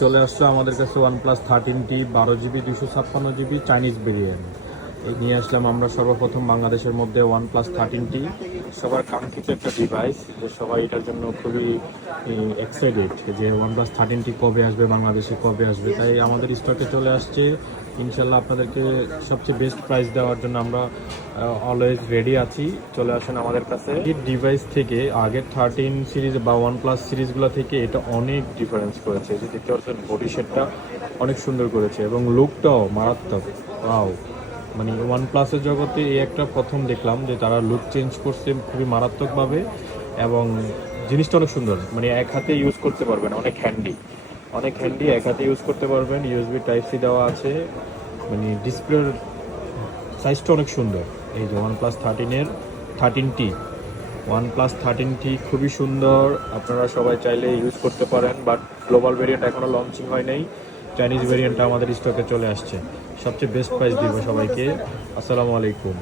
চলে আসলো আমাদের কাছে OnePlus 13T 12GB 256GB Chinese variant. এই নিয়ে আসলাম আমরা সর্বপ্রথম বাংলাদেশের মধ্যে OnePlus 13T, সবার কাঙ্ক্ষিত একটা ডিভাইস, যে সবাই এটার জন্য খুবই এক্সাইটেড যে OnePlus 13T কবে আসবে, বাংলাদেশে কবে আসবে। তাই আমাদের স্টকে চলে আসছে। ইনশাল্লাহ আপনাদেরকে সবচেয়ে বেস্ট প্রাইস দেওয়ার জন্য আমরা অলওয়েজ রেডি আছি। চলে আসেন আমাদের কাছে। এই ডিভাইস থেকে আগের 13 সিরিজ বা OnePlus সিরিজগুলো থেকে এটা অনেক ডিফারেন্স করেছে। যে দেখতে পাচ্ছেন বডি শেপটা অনেক সুন্দর করেছে এবং লুকটাও মারাত্মক। ওয়াও, মানে OnePlus-এর জগতে এই একটা প্রথম দেখলাম যে তারা লুক চেঞ্জ করছে খুবই মারাত্মকভাবে, এবং জিনিসটা অনেক সুন্দর। মানে এক হাতে ইউজ করতে পারবেন, অনেক হ্যান্ডি, এক হাতে ইউজ করতে পারবেন। USB Type-C দেওয়া আছে, মানে ডিসপ্লের সাইজটা অনেক সুন্দর। এই যে OnePlus 13T খুবই সুন্দর। আপনারা সবাই চাইলে ইউজ করতে পারেন, বাট গ্লোবাল ভেরিয়েন্ট এখনও লঞ্চিং হয় নাই। চাইনিজ ভেরিয়েন্টটা আমাদের স্টকে চলে আসছে। সবচেয়ে বেস্ট প্রাইস দিব সবাইকে। আসসালামু আলাইকুম।